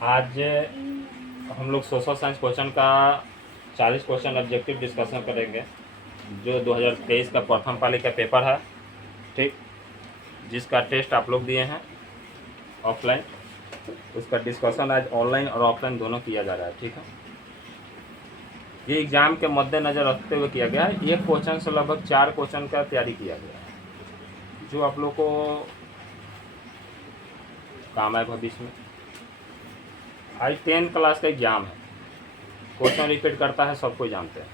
आज हम लोग सोशल साइंस क्वेश्चन का 40 क्वेश्चन ऑब्जेक्टिव डिस्कशन करेंगे, जो 2023 का प्रथम पाली का पेपर है, ठीक, जिसका टेस्ट आप लोग दिए हैं ऑफलाइन। उसका डिस्कशन आज ऑनलाइन और ऑफलाइन दोनों किया जा रहा है, ठीक है। ये एग्ज़ाम के मद्देनज़र रखते हुए किया गया है। एक क्वेश्चन से लगभग 4 क्वेश्चन का तैयारी किया गया है, जो आप लोग को काम है भविष्य में। आज 10 क्लास का एग्जाम है, क्वेश्चन रिपीट करता है, सब कोई जानते हैं।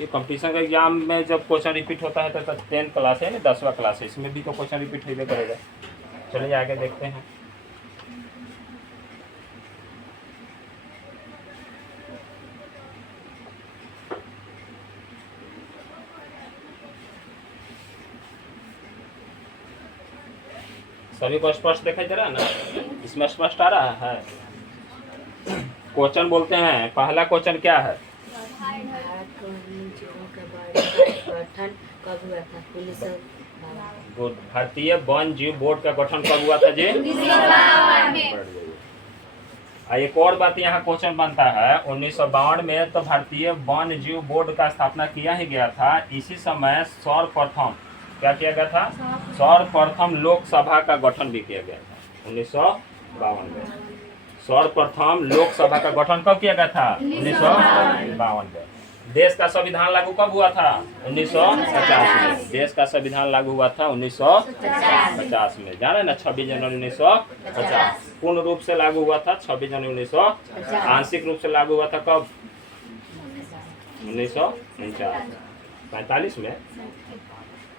ये कंपटीशन का एग्जाम में जब क्वेश्चन रिपीट होता है तो 10 क्लास है, 10वां क्लास है, इसमें भी तो क्वेश्चन रिपीट होइबे करेगा। चलिए आगे देखते हैं। सभी को स्पष्ट दिखाई दे रहा है ना? इसमें स्पष्ट आ रहा है। क्वेश्चन बोलते हैं, पहला क्वेश्चन क्या है? भारतीय वन जीव बोर्ड का गठन कब हुआ था जी? एक और बात यहाँ क्वेश्चन बनता है, 1952 में तो भारतीय वन जीव बोर्ड का स्थापना किया ही गया था। इसी समय सर्वप्रथम क्या किया गया था? सर्वप्रथम लोकसभा का गठन भी किया गया था 1952 में। सर्वप्रथम लोकसभा का गठन कब किया गया था? 1952 में। देश का संविधान लागू कब हुआ था? 1950 में। देश का संविधान लागू हुआ था 1950 में। जाना है ना, 26 जनवरी 1950 पूर्ण रूप से लागू हुआ था 26 जनवरी 1950। आंशिक रूप से लागू हुआ था कब? 1945 में।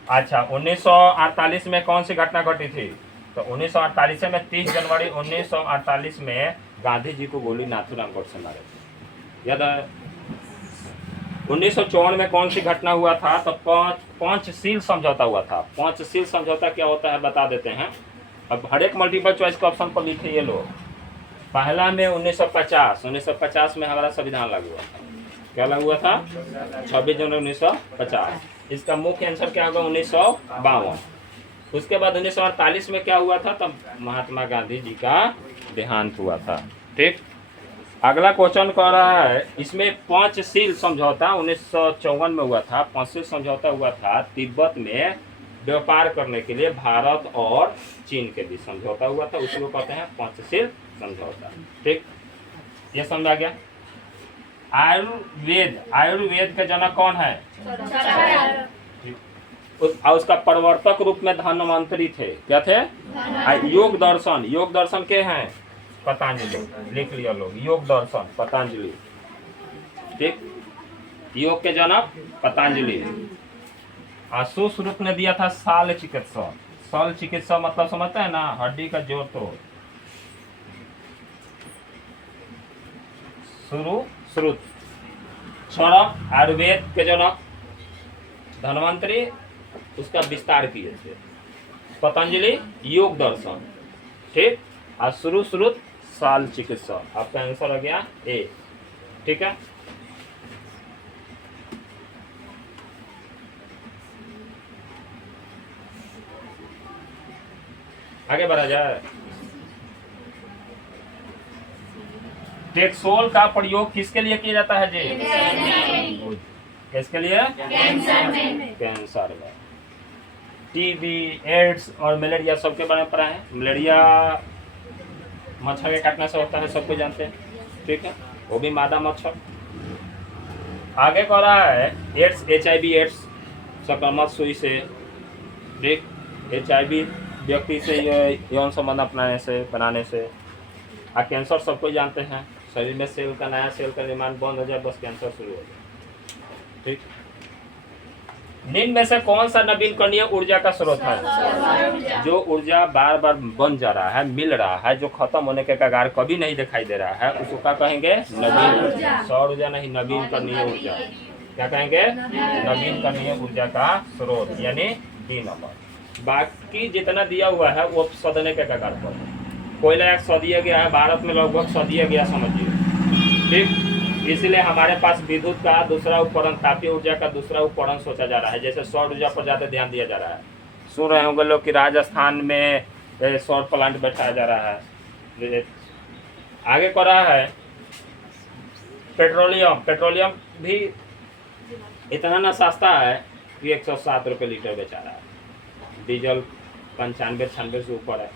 अच्छा, 1948 में कौन सी घटना घटी थी? तो 1948 में 30 जनवरी 1948 में गांधी जी को गोली नाथूराम गोडसे मारे थे, याद है? 1954 में कौन सी घटना हुआ था? तो पंचशील समझौता हुआ था। पंचशील समझौता क्या होता है बता देते हैं। अब हर एक मल्टीपल चॉइस के ऑप्शन पर लिखे ये लोग। पहला में 1950 में हमारा संविधान लागू हुआ था। क्या लागू हुआ था? 26 जनवरी 1950। इसका मुख्य आंसर क्या होगा? 1952। उसके बाद 1948 में क्या हुआ था? तब महात्मा गांधी जी का देहांत हुआ था, ठीक। अगला क्वेश्चन कह रहा है, इसमें पंचशील समझौता 1954 में हुआ था। पंचशील समझौता हुआ था तिब्बत में व्यापार करने के लिए भारत और चीन के बीच समझौता हुआ था, उसी को कहते हैं पंचशील समझौता, ठीक। ये समझ आ गया। आयुर्वेद के जनक कौन है? उसका प्रवर्तक रूप में धन्वंतरी थे। क्या थे? योग दर्शन के हैं? पतंजलि। लिख लिया लोग, योग दर्शन पतंजलि, ठीक। योग के जनक पतंजलि। सुश्रुत ने दिया था शल्य चिकित्सा। शल्य चिकित्सा मतलब समझते हैं ना, हड्डी का जोड़ तोड़। श्रुत। क्षरक आयुर्वेद के जनक धन्वंतरी, उसका विस्तार किए थे। पतंजलि योग दर्शन, ठीक। और श्रुत शल्य चिकित्सा। आपका आंसर हो गया ए, ठीक है। आगे बढ़ा जाए। टेक्सोल का प्रयोग किसके लिए किया जाता है जी? किसके लिए? कैंसर में। टीबी, एड्स और मलेरिया सबके बारे में पढ़ा है। मलेरिया मच्छर के काटने से होता है, सबको जानते हैं, ठीक है। वो भी मादा मच्छर। आगे कह रहा है एड्स, HIV एड्स संक्रमण सुई से, ठीक। HIV व्यक्ति से यौन संबंध अपनाने से, बनाने से। कैंसर सबको जानते हैं, शरीर में सेल का नया सेल का निर्माण बंद हो जाए, बस कैंसर शुरू हो जाए, ठीक। निम्न में से कौन सा नवीकरणीय ऊर्जा का स्रोत है? जो ऊर्जा बार बार बन जा रहा है, मिल रहा है, जो खत्म होने के कगार कभी नहीं दिखाई दे रहा है, उसको क्या कहेंगे? नवीन ऊर्जा। सौर ऊर्जा नहीं, नवीकरणीय ऊर्जा, क्या कहेंगे? नवीनकरणीय ऊर्जा का स्रोत, यानी डी नंबर। बाकी जितना दिया हुआ है वो सदने के कगार पर है। कोयला एक सदिया गया है, भारत में लगभग सदिया गया समझिए, ठीक। इसलिए हमारे पास विद्युत का दूसरा उपकरण, तापीय ऊर्जा का दूसरा उपकरण सोचा जा रहा है। जैसे सौर ऊर्जा पर ज्यादा ध्यान दिया जा रहा है। सुन रहे होंगे लोग कि राजस्थान में सौर प्लांट बैठाया जा रहा है। आगे कर रहा है पेट्रोलियम भी इतना ना सस्ता है कि 107 रुपये लीटर बेचा रहा है। डीजल 95-96 से ऊपर है।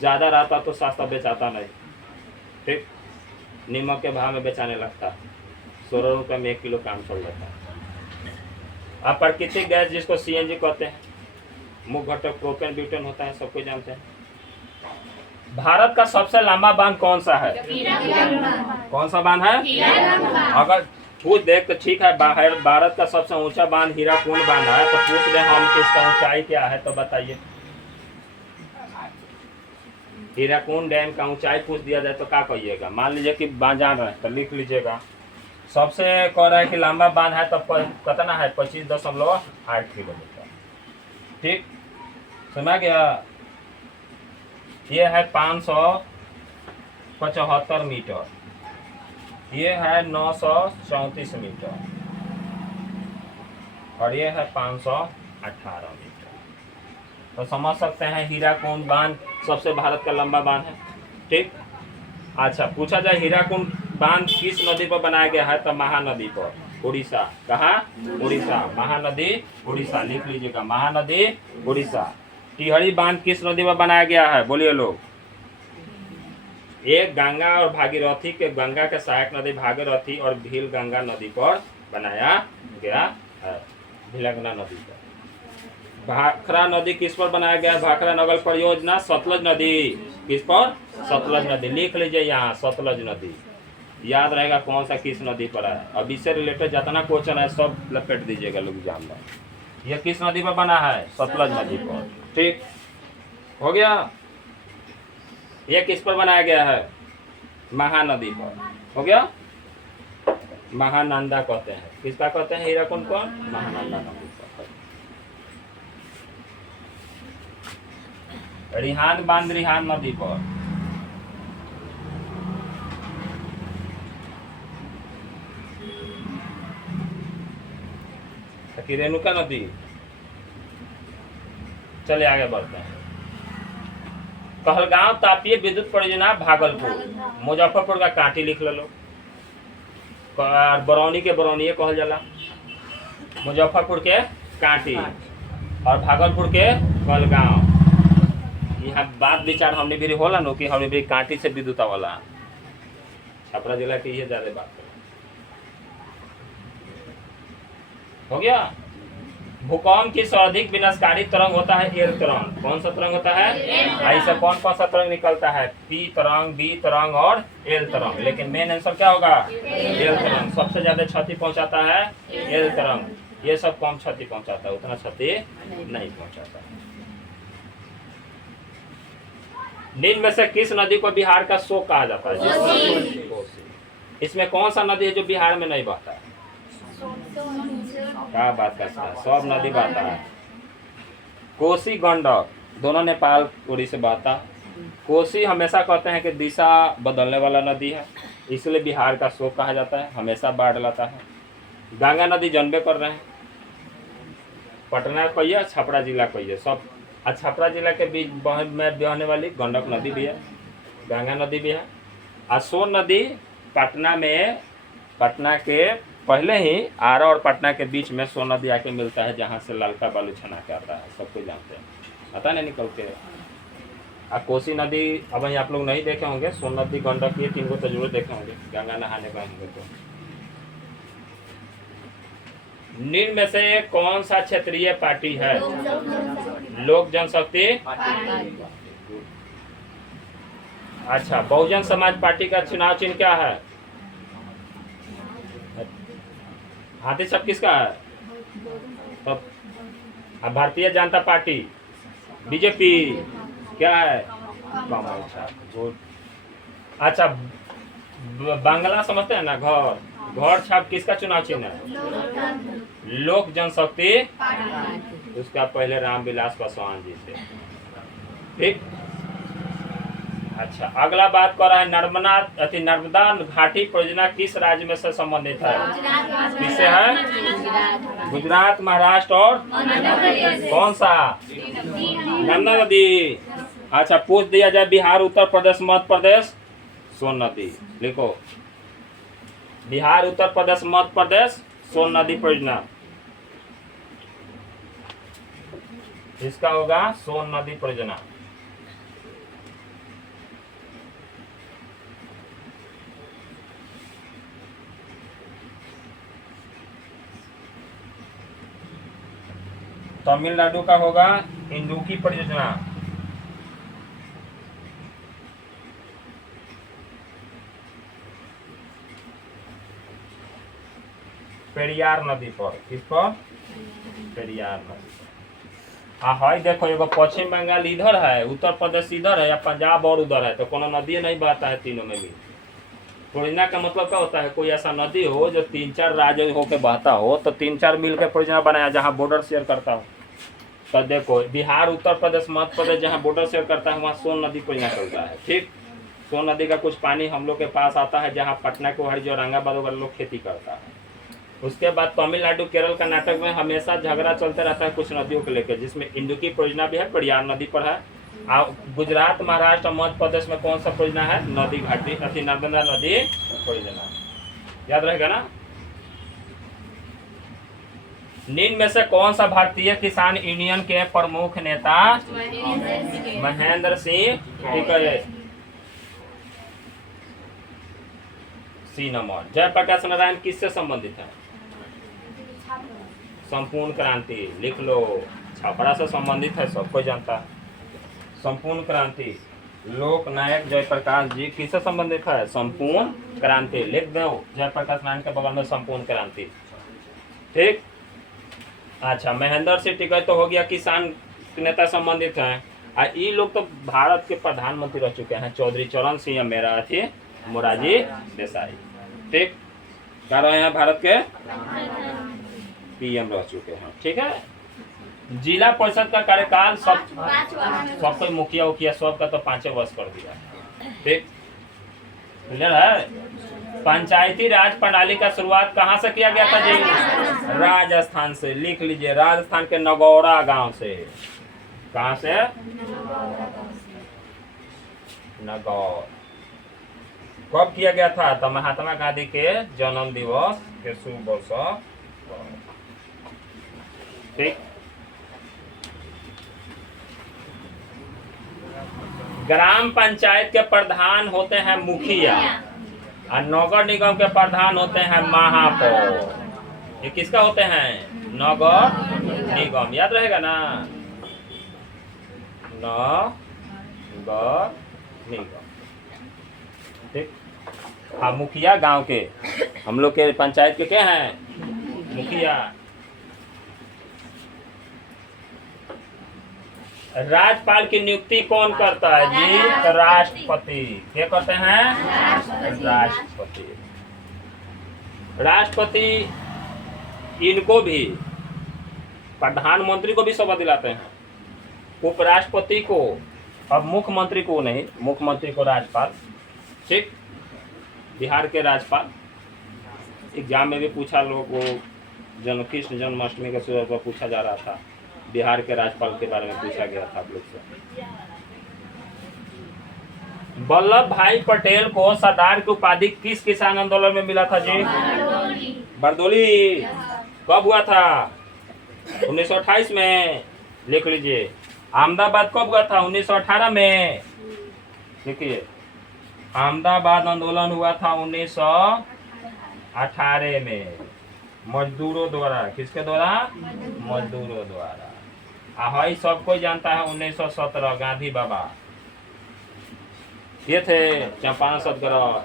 ज़्यादा रहता तो सस्ता बेचाता नहीं, ठीक। नमक के भाव में बेचाने लगता, 16 रुपये में 1 किलो काम चल जाता है। अब प्राकृतिक गैस जिसको सीएनजी कहते हैं, मुख्य घटक प्रोपेन ब्यूटेन होता है, सब कुछ जानते हैं। भारत का सबसे लंबा बांध कौन सा है? कौन सा बांध है? अगर पूछ देख तो ठीक है, भारत का सबसे ऊंचा बांध हीराकुंड बांध है, तो पूछ दे हम कि इसका ऊंचाई क्या है, तो बताइए। हीराकुंड डैम का ऊंचाई पूछ दिया जाए तो क्या कहिएगा? मान लीजिए कि बांध जान रहे हैं तो लिख लीजिएगा। सबसे कह रहा है कि लंबा बांध है तो कितना है? 25.8 किलोमीटर, ठीक। सुना गया? ये है 575 मीटर, ये है 934 मीटर, और ये है 518 मीटर। तो समझ सकते हैं हीराकुंड बांध सबसे भारत का लंबा बांध है, ठीक। अच्छा, पूछा जाए हीराकुंड बांध किस नदी पर बनाया गया है, तो महानदी पर, उड़ीसा। कहाँ? उड़ीसा। महानदी उड़ीसा, लिख लीजिएगा, महानदी उड़ीसा। टिहरी बांध किस नदी पर बनाया गया है? बोलिए लोग। एक गंगा और भागीरथी के, गंगा के सहायक नदी भागीरथी और भील गंगा नदी पर बनाया गया है। भीलगंगा नदी पर। भाखरा नदी किस पर बनाया गया है? भाखरा नगर परियोजना सतलज नदी। किस पर? सतलज नदी। लिख लीजिए यहाँ, सतलज नदी। याद रहेगा कौन सा किस नदी पर है। अब इससे रिलेटेड जितना क्वेश्चन है सब लपेट दीजिएगा लोग एग्जाम में। यह किस नदी पर बना है? सतलज नदी पर, ठीक। हो गया। यह किस पर बनाया गया है? महानदी पर। हो गया। महानंदा कहते हैं। किसका कहते हैं हीराकुंड को? महानंदा नदी पर। रिहांद बांध रिहांद नदी पर। कि रेणुका नदी। चले आगे बढ़ते हैं। कहलगांव तापीय विद्युत परियोजना भागलपुर। मुजफ्फरपुर का कांटी लिख लो। बरौनी के बरौनी कहल जाला, मुजफ्फरपुर के कांटी, और भागलपुर के कहलगांव। यहाँ बात विचार हमने भी होला नो कि हमने भी कांटी से विद्युत वाला। छपरा जिला की ये ज्यादा बात हो गया। भूकंप की सर्वाधिक विनाशकारी तरंग होता है एल तरंग। कौन सा तरंग होता है? ऐसा कौन सा तरंग निकलता है? पी तरंग, बी तरंग और एल तरंग। लेकिन मेन आंसर क्या होगा? एल तरंग। सबसे ज्यादा क्षति पहुंचाता है एल तरंग। ये सब कम क्षति पहुंचाता है, उतना क्षति नहीं पहुंचाता। निम्न में से किस नदी को बिहार का शोक कहा जाता है? इसमें कौन सा नदी है जो बिहार में नहीं बहता है? क्या बात करता है, सब नदी बहता है। कोसी गंडक दोनों नेपाल उड़ी से बहता। कोसी हमेशा कहते हैं कि दिशा बदलने वाला नदी है, इसलिए बिहार का शोक कहा जाता है, हमेशा बाढ़ लाता है। गंगा नदी जनबे कर रहे हैं। पटना कहिए, छपरा जिला कहिए, सब। छपरा जिला के बीच में बहने वाली गंडक नदी भी है, गंगा नदी भी है। और सोन नदी पटना में, पटना के पहले ही आरा और पटना के बीच में सोन नदी आके मिलता है, जहाँ से ललका बालू छना के आता है, सब कुछ जानते हैं, पता नहीं निकल के। अब कोसी नदी अब आप लोग नहीं देखे होंगे, सोन नदी गंडक ये 3 को तो जरूर देखे होंगे, गंगा नहाने गए होंगे तो। निम्न में से कौन सा क्षेत्रीय पार्टी है? लोक जनशक्ति। अच्छा, बहुजन समाज पार्टी का चुनाव चिन्ह क्या है? हाथी सब किसका है? तो भारतीय जनता पार्टी, बीजेपी क्या है? गुड। अच्छा, बांग्ला समझते हैं ना, घर, घर छाप किसका चुनाव चिन्ह है? लोक जनशक्ति, उसका पहले रामविलास पासवान जी थे। ठीक। अच्छा, अगला बात कर रहा है नर्मदा घाटी परियोजना किस राज्य में से संबंधित है? किससे है? गुजरात, महाराष्ट्र और कौन सा? नर्मदा नदी। अच्छा, पूछ दिया जाए बिहार, उत्तर प्रदेश, मध्य प्रदेश, सोन नदी। लिखो, बिहार, उत्तर प्रदेश, मध्य प्रदेश, सोन नदी परियोजना। इसका होगा सोन नदी परियोजना। तमिलनाडु का होगा इंदुकी परियोजना। पेरियार नदी पर। किस पर? पेरियार नदी पर। हाई देखो, एगो पश्चिम बंगाल इधर है, उत्तर प्रदेश इधर है, या पंजाब और उधर है, तो कोनो नदी नहीं बहता है तीनों में भी। परियोजना का मतलब क्या होता है? कोई ऐसा नदी हो जो 3-4 राज्य होके बहता हो, तो 3-4 मिल के परियोजना बनाया जहाँ बॉर्डर शेयर करता हो। तो देखो, बिहार, उत्तर प्रदेश, मध्य प्रदेश जहाँ बॉर्डर शेयर करता है वहाँ सोन नदी परियोजना चलता है। ठीक। सोन नदी का कुछ पानी हम लोग के पास आता है, जहाँ पटना को हर जो औरंगाबाद वगैरह लोग खेती करता है। उसके बाद तमिलनाडु, केरल, कर्नाटक में हमेशा झगड़ा चलते रहता है कुछ नदियों को लेकर, जिसमें इंदुकी परियोजना भी है, पेरियार नदी पर है। गुजरात, महाराष्ट्र, मध्य प्रदेश में कौन सा परियोजना है? नदी घाटी अति नर्मदा नदी परियोजना। याद रहेगा ना? निम्न में से कौन सा भारतीय किसान यूनियन के प्रमुख नेता? महेंद्र सिंह टिकैत। C number. जयप्रकाश नारायण किससे संबंधित है? संपूर्ण क्रांति। लिख लो, छपरा से संबंधित है, सबको जानता है। संपूर्ण क्रांति, लोक नायक जयप्रकाश जी किससे संबंधित है? संपूर्ण क्रांति। लिख दो, जयप्रकाश नारायण के बगल में संपूर्ण क्रांति। ठीक। अच्छा, महेंद्र सिंह टिकैत तो हो गया, किसान नेता संबंधित है। ये लोग तो भारत के प्रधानमंत्री रह चुके हैं, चौधरी चरण सिंह मेराथी, मोरारजी देसाई। ठीक। क्या रहे हैं? भारत के पीएम रह चुके हैं। ठीक है। जिला परिषद का कार्यकाल सब कोई मुखिया उखिया सबका तो 5 वर्ष कर दिया। ठीक। क्लियर है? पंचायती राज प्रणाली का शुरुआत कहाँ से किया गया था जी? राजस्थान से। लिख लीजिए, राजस्थान के नगौरा गांव से। कहाँ से? नगौर। कब किया गया था? तो महात्मा गांधी के जन्म दिवस के शुभ अवसर। ठीक। ग्राम पंचायत के प्रधान होते हैं मुखिया, और नगर निगम के प्रधान होते हैं महापौर। ये किसका होते हैं? नगर निगम। याद रहेगा ना? नगर निगम। ठीक। हाँ, मुखिया गांव के, हम लोग के पंचायत के क्या हैं? मुखिया। राज्यपाल की नियुक्ति कौन करता है जी? तो राष्ट्रपति। क्या करते हैं? राष्ट्रपति। राष्ट्रपति इनको भी, प्रधानमंत्री को भी शपथ दिलाते हैं, उपराष्ट्रपति को, अब मुख्यमंत्री को नहीं, मुख्यमंत्री को राज्यपाल। ठीक। बिहार के राज्यपाल। एग्जाम में भी पूछा लोग, वो कृष्ण जन्माष्टमी के अवसर पर पूछा जा रहा था, बिहार के राज्यपाल के बारे में पूछा गया था आप लोग से। वल्लभ भाई पटेल को सरदार की उपाधि किस किसान आंदोलन में मिला था जी? बरदोली। कब हुआ था? 1928 में। लिख लीजिए। अहमदाबाद कब हुआ था? 1918 में। देखिए, अहमदाबाद आंदोलन हुआ था 1918 में, मजदूरों द्वारा। किसके द्वारा? मजदूरों द्वारा। हाई सबको जानता है 1917 गांधी बाबा ये थे। चंपारण सत्याग्रह,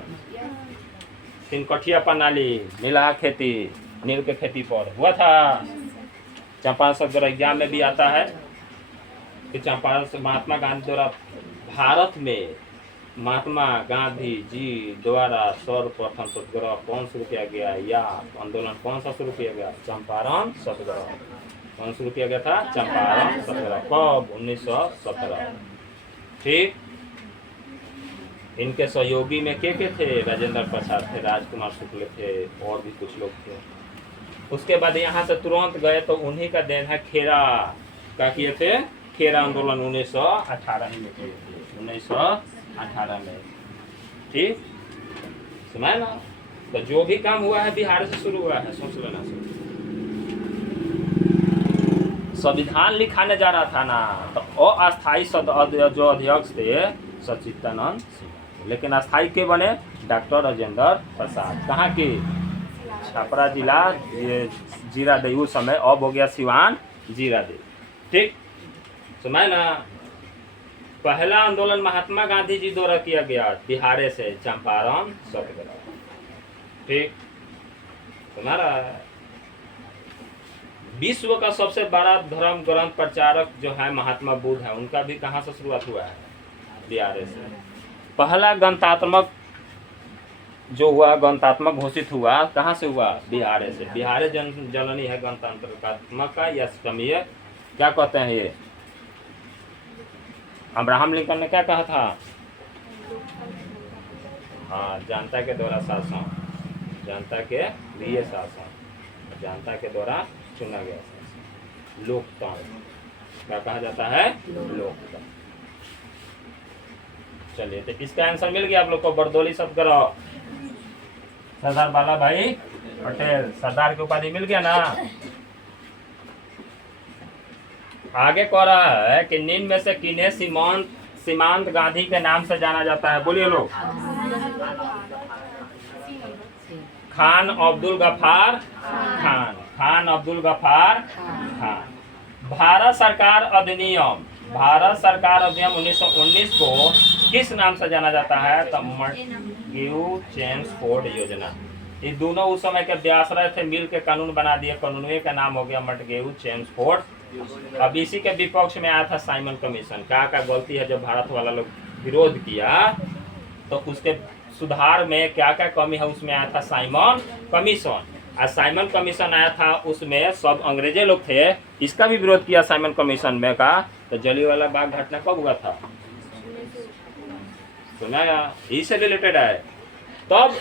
तिनकठिया प्रणाली, नीला खेती, नील के खेती पर हुआ था। चंपारण सत्याग्रह एग्जाम में भी आता है कि चंपारण से महात्मा गांधी द्वारा भारत में महात्मा गांधी जी द्वारा सर्वप्रथम सत्याग्रह कौन शुरू किया गया, या आंदोलन कौन सा शुरू किया गया, चंपारण सत्याग्रह। कौन शुरू किया गया था, चंपारण सत्याग्रह। कब, 1917। ठीक। इनके सहयोगी में के थे, राजेंद्र प्रसाद थे, राजकुमार शुक्ल थे, और भी कुछ लोग थे। उसके बाद यहाँ से तुरंत गए तो उन्हीं का देन है, खेरा क्या किए थे, खेरा आंदोलन 1918 में किए थे, 1918 में। ठीक, सुना ना। तो जो भी काम हुआ है बिहार से शुरू हुआ है, सोच लेना। संविधान लिखाने जा रहा था ना, तो अस्थायी जो अध्यक्ष थे सच्चिदानंद सिन्हा, लेकिन अस्थायी के बने डॉक्टर राजेंद्र प्रसाद। कहाँ के, छपरा जिला जीरादेव, उस समय अब हो गया सिवान जीरादेव। ठीक, सुनाए ना। पहला आंदोलन महात्मा गांधी जी द्वारा किया गया बिहार से, चंपारण सत्याग्रह। ठीक, सुना रहा है। विश्व का सबसे बड़ा धर्म ग्रंथ प्रचारक जो है महात्मा बुद्ध है, उनका भी कहाँ से शुरुआत हुआ है, बिहार से। पहला गणतात्मक जो हुआ, गणतात्मक घोषित हुआ, कहाँ से हुआ, बिहार से। बिहार जननी है गणतंत्रात्मक का, या समय क्या कहते हैं ये, अब्राहम लिंकन ने क्या कहा था, हाँ, जनता के द्वारा शासन, जनता के लिए शासन, जनता के द्वारा चुना गया शासन, लोकतंत्र क्या कहा जाता है, लोकतंत्र। चलिए, तो इसका आंसर मिल गया आप लोग को। बरदोली सत्याग्रह, सरदार वल्लभ भाई पटेल, सरदार की उपाधि मिल गया ना। आगे कह रहा है कि निम्न में से किन्हें सीमांत गांधी के नाम से जाना जाता है, बोलिए लोग। खान अब्दुल गफ्फार खान, खान अब्दुल गफ्फार खान। भारत सरकार अधिनियम 1919 को किस नाम से जाना जाता है, तो मटगेउ चेम्सफोर्ड योजना। ये दोनों उस समय के व्यासराय थे, मिल के कानून बना दिए, कानून का नाम हो गया मटगेउ चेम्सफोर्ड। अब इसी के विपक्ष में आया था साइमन कमीशन। क्या गलती है, जब भारत वाला लोग विरोध किया तो उसके सुधार में क्या क्या कमी है, उसमें आया था साइमन कमीशन। और साइमन कमीशन आया था, उसमें सब अंग्रेजे लोग थे, इसका भी विरोध किया साइमन कमीशन में का। तो जलियांवाला बाग घटना कब हुआ था, सुना, इससे रिलेटेड है। तब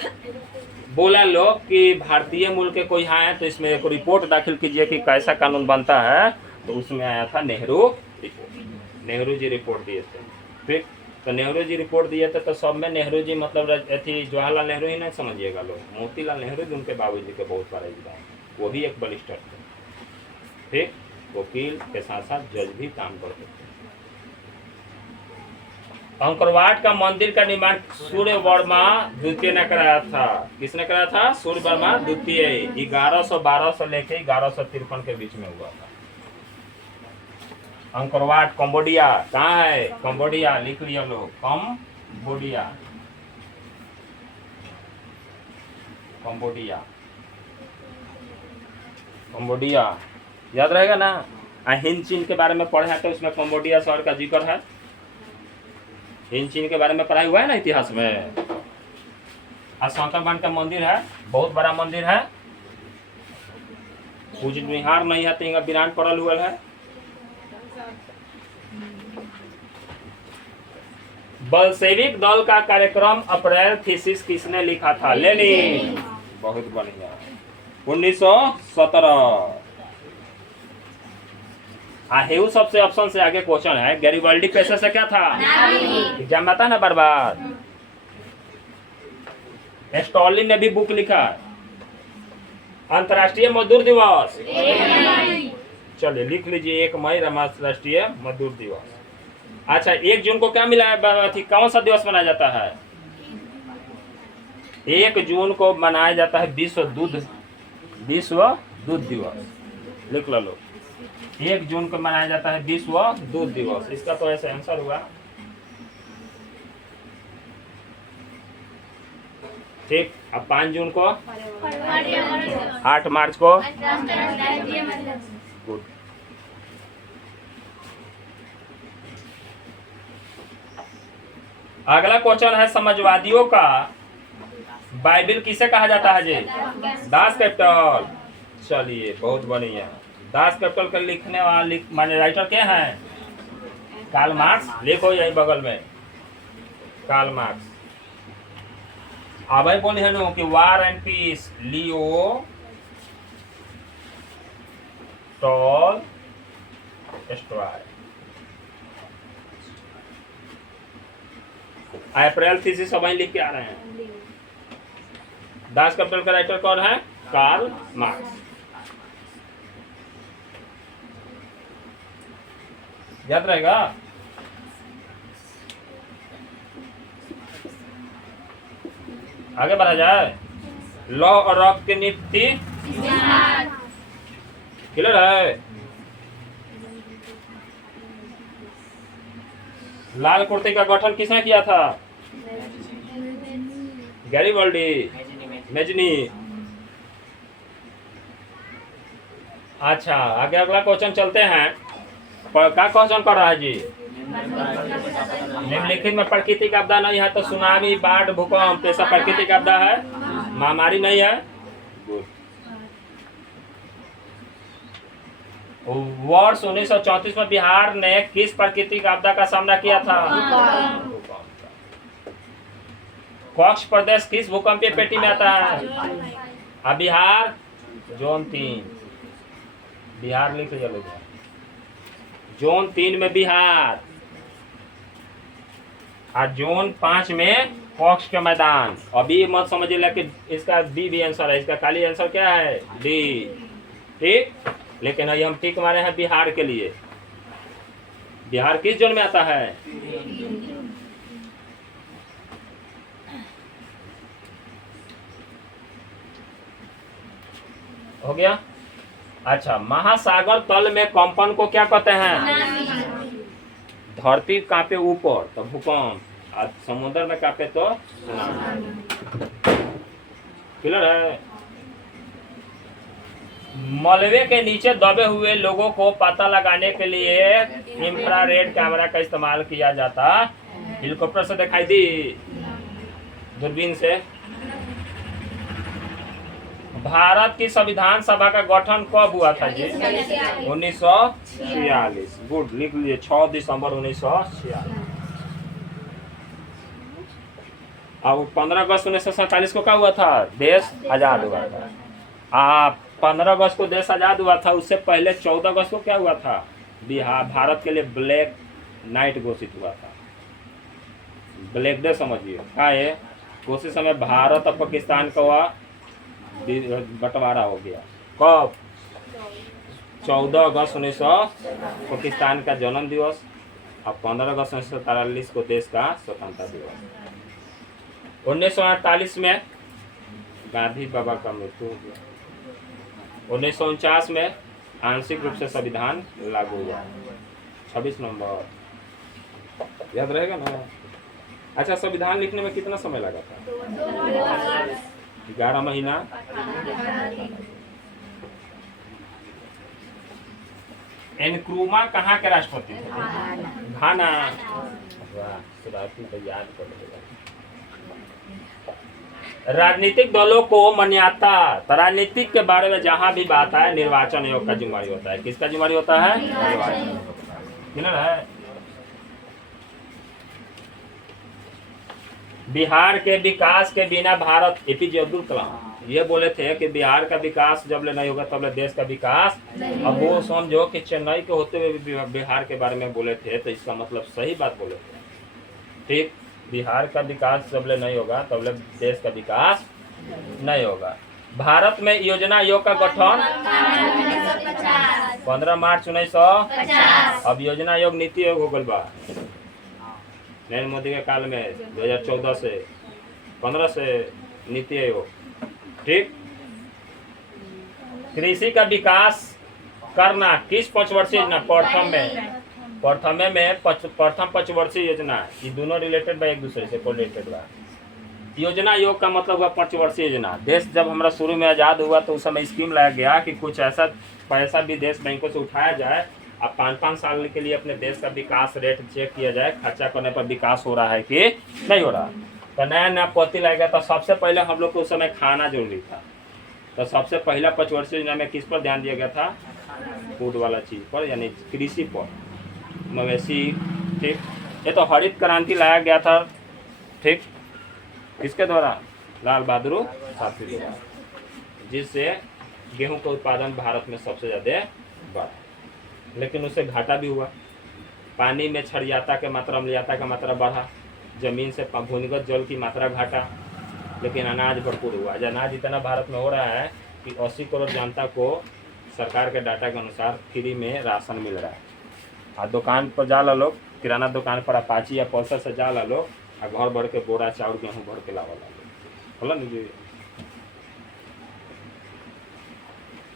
बोला लोग कि भारतीय मूल के कोई है तो इसमें एक रिपोर्ट दाखिल कीजिए कि कैसा कानून बनता है। तो उसमें आया था नेहरू रिपोर्ट, नेहरू जी रिपोर्ट दिए थे। ठीक, तो नेहरू जी रिपोर्ट दिए थे, तो सब में नेहरू जी मतलब थी जवाहरलाल नेहरू ही नहीं समझिएगा लोग, मोतीलाल नेहरू भी उनके बाबूजी के बहुत बड़ा योगदान, वो भी एक बलिस्टर थे। ठीक, वकील के साथ साथ जज भी काम करते थे। अंकरवाट का मंदिर का निर्माण सूर्य वर्मा द्वितीय ने कराया था। किसने कराया था, सूर्य वर्मा द्वितीय। 1112 से लेके 1153 के बीच में हुआ था। अंकरवाट कंबोडिया, कहाँ है, कंबोडिया, लिख लिया लोग, कंबोडिया, कंबोडिया, कंबोडिया याद रहेगा ना। हिंद चीन के बारे में पढ़ा है तो उसमें कंबोडिया शहर का जिक्र है। हिंद चीन के बारे में पढ़ाई हुआ है ना इतिहास में। शंकरबाण का मंदिर है, बहुत बड़ा मंदिर है। पूज विहार नहीं है तो विरान पड़ल हुआ है। बल्शेविक दल का कार्यक्रम अप्रैल थीसिस किसने लिखा था, लेनिन। बहुत बढ़िया, 1917। हेउ सबसे ऑप्शन से आगे क्वेश्चन है, गैरिबाल्डी पेशे से क्या था, एग्जाम आता ना बार बार। स्टॉलिन ने भी बुक लिखा, अंतर्राष्ट्रीय मजदूर दिवस। चलिए लिख लीजिए, 1 मई राष्ट्रीय मजदूर दिवस। अच्छा, 1 जून को क्या मिला है, कौन सा दिवस मनाया जाता है, 1 जून को मनाया जाता है विश्व दूध दिवस। लिख लो, 1 जून को मनाया जाता है विश्व दूध दिवस। इसका तो ऐसे आंसर हुआ। ठीक, अब 5 जून को, 8 मार्च को, गुड। अगला क्वेश्चन है समाजवादियों का बाइबिल किसे कहा जाता है जी? Das Kapital. चलिए बहुत बढ़िया। दास कैपिटल का लिखने वाले माने राइटर क्या हैं? Karl Marx. लिखो यही बगल में, कार्ल मार्क्स। अब बोले है नो कि war and peace Leo Tolstoy. April theses सब लिख के आ रहे हैं। दास कैपिटल का राइटर कौन है? Karl Marx. याद रहेगा। आगे बढ़ा जाए। लॉ और ऑफ की नियुक्ति क्लियर है। लाल कुर्ते का गठन किसने किया था? Garibaldi, Mazzini. अच्छा आगे अगला क्वेश्चन चलते हैं। क्या क्वेश्चन कर रहा है जी? निम्नलिखित में प्राकृतिक आपदा नहीं है तो सुनामी, बाढ़, भूकंप ऐसा प्राकृतिक आपदा है? महामारी नहीं है। वर्ष 1934 में बिहार ने किस प्राकृतिक आपदा का सामना किया था? कच्छ प्रदेश किस भूकंपीय पेटी में आता है? अब बिहार जोन 3। बिहार लिख लिया लोग। जोन 3 में बिहार और जोन 5 में कच्छ के मैदान। अभी मत समझिए कि इसका बी भी आंसर है, इसका खाली आंसर क्या है? डी। ठीक, लेकिन अभी हम टिक मारे हैं बिहार के लिए। बिहार किस जोन में आता है? हो गया। अच्छा, महासागर तल में कंपन को क्या कहते हैं? धरती कांपे ऊपर तो भूकंप, और समुद्र में कांपे तो सुनामी। क्लियर है। मलबे के नीचे दबे हुए लोगों को पता लगाने के लिए इंफ्रारेड कैमरा का इस्तेमाल किया जाता। हेलीकॉप्टर से दिखाई दी, दूरबीन से। भारत की संविधान सभा का गठन कब हुआ था जी? 1946। गुड, लिख लीजिए 6 दिसंबर 1946। अब 15 अगस्त 1947 को क्या हुआ था? देश आजाद हुआ था। 15 अगस्त को देश आजाद हुआ था। उससे पहले 14 अगस्त को क्या हुआ था? बिहार भारत के लिए ब्लैक नाइट घोषित हुआ था। ब्लैक डे समझिए क्या है। उसी समय भारत और पाकिस्तान का बंटवारा हो गया। कब? 14 अगस्त 1900 पाकिस्तान का जन्म दिवस और 15 अगस्त 1943 को देश का स्वतंत्रता दिवस। 1948 में गांधी बाबा का मृत्यु हो गया। 1949 में आंशिक रूप से संविधान लागू हुआ। 26 नवंबर, याद रहेगा ना। अच्छा, संविधान लिखने में कितना समय लगा था? 11 महीना। एनक्रूमा कहाँ के राष्ट्रपति थे? घाना। तो याद कर लेगा। राजनीतिक दलों को मान्यता, तो राजनीतिक के बारे में जहां भी बात है निर्वाचन आयोग का जिम्मेदारी होता है। किसका जिम्मेदारी होता है? निर्वाचन। क्लियर है। बिहार के विकास के बिना भारत, एपीजे अब्दुल कलाम ये बोले थे कि बिहार का विकास जब ले नहीं होगा तब ले देश का विकास। अब वो समझो कि चेन्नई के होते हुए भी बिहार के बारे में बोले थे, तो इसका मतलब सही बात बोले थे। ठीक, बिहार का विकास जब ले नहीं होगा तब ले देश का विकास नहीं होगा। भारत में योजना आयोग का गठन 15 मार्च 1950। अब योजना आयोग नीति आयोग हो गल बा नरेंद्र मोदी के काल में 2014 से 15 से नीति आयोग। ठीक, कृषि का विकास करना किस पंचवर्षीय योजना? प्रथम पंचवर्षीय योजना। ये दोनों रिलेटेड बा, एक दूसरे से कोरिलेटेड बा। योजना आयोग का मतलब हुआ पंचवर्षीय योजना। देश जब हमारा शुरू में आजाद हुआ तो उस समय स्कीम लाया गया कि कुछ ऐसा पैसा भी देश बैंकों से उठाया जाए अब 5-5 साल के लिए अपने देश का विकास रेट चेक किया जाए, खर्चा करने पर विकास हो रहा है कि नहीं हो रहा। तो नया नया पॉलिसी लाया गया। तो सबसे पहले हम लोग को उस समय खाना जरूरी था, तो सबसे पहला पंचवर्षीय योजना में किस पर ध्यान दिया गया था? फूड वाला चीज़ पर, यानी कृषि पर, मवेशी। ठीक, ये तो हरित क्रांति लाया गया था। ठीक, किसके द्वारा? लाल बहादुर शास्त्री द्वारा, जिससे गेहूं का उत्पादन भारत में सबसे ज़्यादा बढ़ा। लेकिन उससे घाटा भी हुआ। पानी में क्षारीयता के मात्रा, अम्लीयता का मात्रा बढ़ा, जमीन से भूमिगत जल की मात्रा घटा। लेकिन अनाज भरपूर हुआ। आज अनाज इतना भारत में हो रहा है कि 80 करोड़ जनता को सरकार के डाटा के अनुसार फ्री में राशन मिल रहा है। और दुकान पर जा ला लोग, किराना दुकान पर अपाची या पल्सर से जा ला लोग, और घर भर के बोरा चाउर गेहूँ भर के लावा ला लोग। बोला नहीं?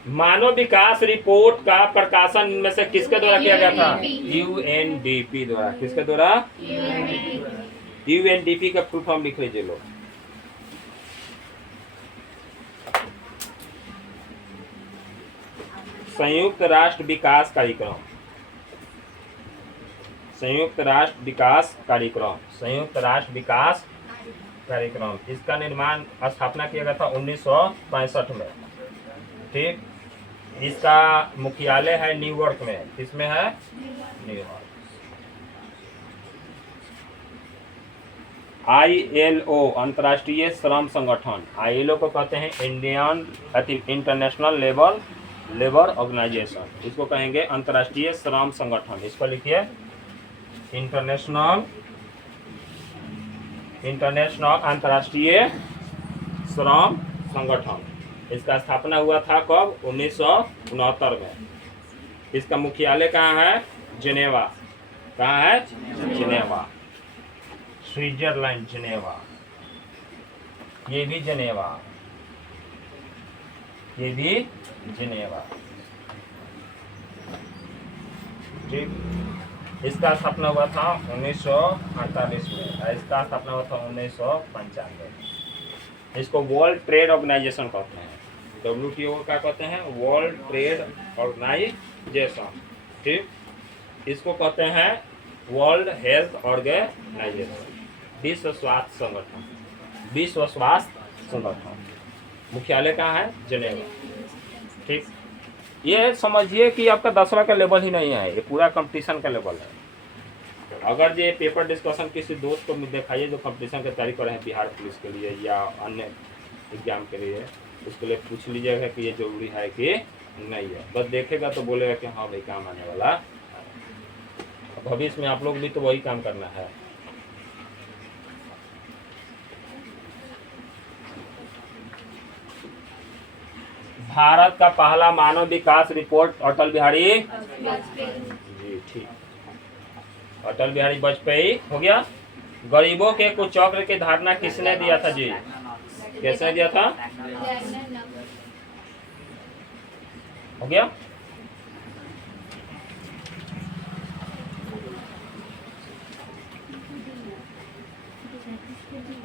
मानव विकास रिपोर्ट का प्रकाशन में से किसके द्वारा किया गया था? यूएनडीपी द्वारा। किसके द्वारा? यूएनडीपी का फुल फॉर्म लिख लीजिए लोग। संयुक्त राष्ट्र विकास कार्यक्रम। संयुक्त राष्ट्र विकास कार्यक्रम। संयुक्त राष्ट्र विकास कार्यक्रम। इसका निर्माण, स्थापना किया गया था 1965 में। ठीक, इसका मुख्यालय है न्यूयॉर्क में। किसमें है? न्यूयॉर्क। ILO अंतर्राष्ट्रीय श्रम संगठन। ILO को कहते हैं इंटरनेशनल लेबर ऑर्गेनाइजेशन। इसको कहेंगे अंतर्राष्ट्रीय श्रम संगठन। इसको लिखिए इंटरनेशनल अंतर्राष्ट्रीय श्रम संगठन। इसका स्थापना हुआ था कब? 1969 में। इसका मुख्यालय कहाँ है? जिनेवा। कहाँ है? Geneva, Switzerland. जिनेवा, ये भी जिनेवा, ये भी जिनेवा। ठीक, इसका स्थापना हुआ था 1948 में और इसका स्थापना हुआ था 1995। इसको वर्ल्ड ट्रेड ऑर्गेनाइजेशन कहते हैं। WTO का कहते हैं वर्ल्ड ट्रेड ऑर्गेनाइजेशन। ठीक, इसको कहते हैं वर्ल्ड हेल्थ ऑर्गेनाइजेशन, विश्व स्वास्थ्य संगठन। विश्व स्वास्थ्य संगठन मुख्यालय कहाँ है? जिनेवा। ठीक, ये समझिए कि आपका 10वां का लेवल ही नहीं है, ये पूरा कंपटीशन का लेवल है। अगर ये पेपर डिस्कशन किसी दोस्त को दिखाइए जो कंपटीशन की तैयारी कर रहे हैं बिहार पुलिस के लिए या अन्य एग्जाम के लिए, उसके लिए पूछ लीजिएगा कि ये जरूरी है कि नहीं है। बस देखेगा तो बोलेगा कि हाँ भाई काम आने वाला। भविष्य में आप लोग भी तो वही काम करना है। भारत का पहला मानव विकास रिपोर्ट अटल बिहारी जी। ठीक, अटल बिहारी वाजपेयी हो गया। गरीबों के कुचक्र की धारणा किसने दिया था जी? कैसे दिया था? हो गया।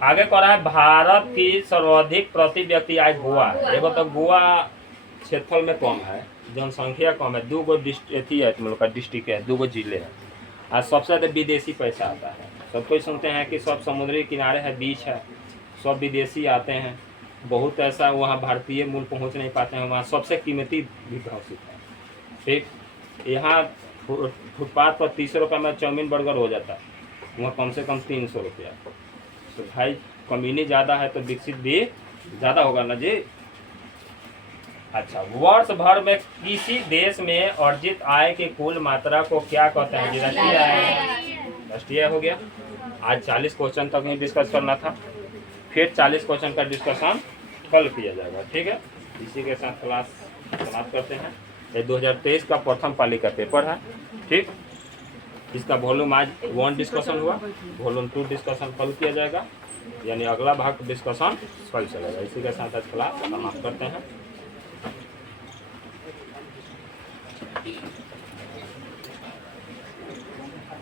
आगे कह रहा है भारत की सर्वाधिक प्रति व्यक्ति आय गोवा। एगो तो गोवा क्षेत्रफल में कम है, जनसंख्या कम है, 2 गो अथी है, तुम लोग का डिस्ट्रिक्ट है, 2 गो जिले हैं। और सबसे ज़्यादा विदेशी पैसा आता है। सब कोई सुनते हैं कि सब समुद्री किनारे है, बीच है, सब विदेशी आते हैं। बहुत ऐसा वहाँ भारतीय मूल पहुँच नहीं पाते हैं, वहाँ सबसे कीमती भी घोषित है। ठीक, यहाँ फुटपाथ पर 30 रुपये में चाउमीन बर्गर हो जाता है, वहाँ कम से कम 300 रुपया। तो भाई कम्युनिटी ज़्यादा है तो विकसित भी ज़्यादा होगा ना जी। अच्छा, वर्ष भर में किसी देश में अर्जित आय की कुल मात्रा को क्या कहते हैं जी? राष्ट्रीय आय। राष्ट्रीय हो गया। आज 40 क्वेश्चन तक ही डिस्कस करना था, फिर 40 क्वेश्चन का डिस्कशन कल किया जाएगा। ठीक है, इसी के साथ क्लास समाप्त करते हैं। ये 2023 का प्रथम पाली का पेपर है। ठीक, इसका वॉल्यूम आज 1 डिस्कशन हुआ, वॉल्यूम 2 डिस्कशन कल किया जाएगा, यानी अगला भाग डिस्कशन कल चलेगा। इसी के साथ आज क्लास समाप्त करते हैं।